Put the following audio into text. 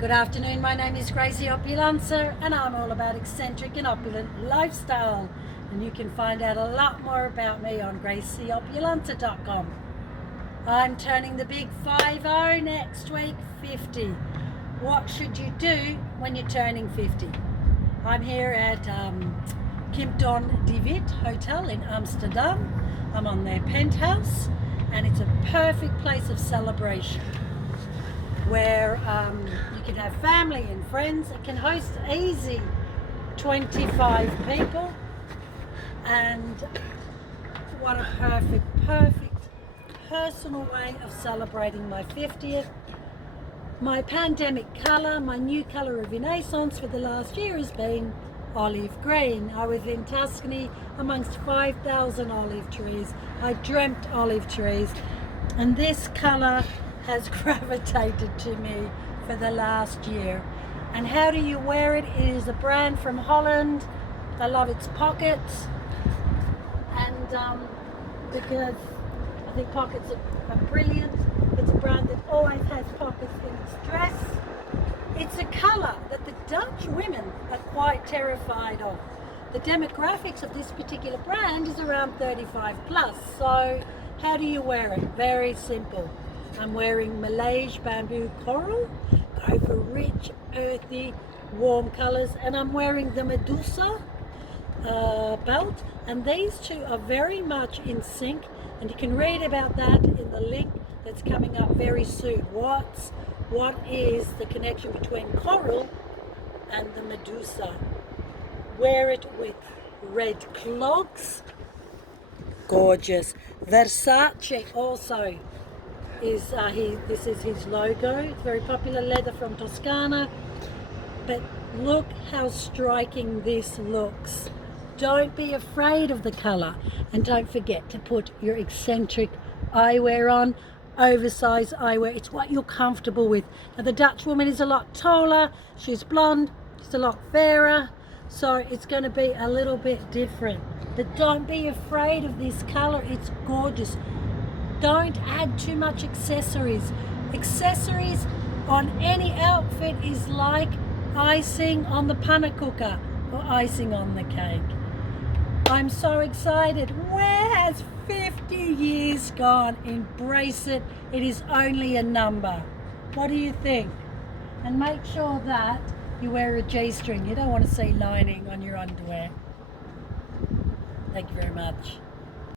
Good afternoon, my name is Gracie Opulenza and I'm all about eccentric and opulent lifestyle. And you can find out a lot more about me on gracieopulenza.com. I'm turning the big 50 next week, 50. What should you do when you're turning 50? I'm here at Kimpton de Wit Hotel in Amsterdam. I'm on their penthouse and it's a perfect place of celebration where you can have family and friends. It can host easy 25 people, and what a perfect personal way of celebrating my 50th. My pandemic colour, my new colour of Renaissance for the last year has been olive green. I was in Tuscany amongst 5,000 olive trees. I dreamt olive trees, and this colour has gravitated to me for the last year. And how do you wear it? It is a brand from Holland. I love its pockets, and because I think pockets are brilliant. It's a brand that always has pockets in its dress. It's a colour that the Dutch women are quite terrified of. The demographics of this particular brand is around 35 plus. So how do you wear it? Very simple. I'm wearing Malaysia bamboo coral, go for rich, earthy, warm colours, and I'm wearing the Medusa belt, and these two are very much in sync, and you can read about that in the link that's coming up very soon. What is the connection between coral and the Medusa? Wear it with red clogs, gorgeous. Versace also is this is his logo. It's very popular leather from Toscana, but look how striking this looks. Don't be afraid of the colour, and don't forget to put your eccentric eyewear on, oversized eyewear. It's what you're comfortable with. Now the Dutch woman is a lot taller, she's blonde, she's a lot fairer, so it's going to be a little bit different. But don't be afraid of this colour, it's gorgeous. Don't add too much accessories. Accessories on any outfit is like icing on the pannenkoeken or icing on the cake. I'm so excited. Where has 50 years gone? Embrace it. It is only a number. What do you think? And make sure that you wear a G-string. You don't want to see lining on your underwear. Thank you very much.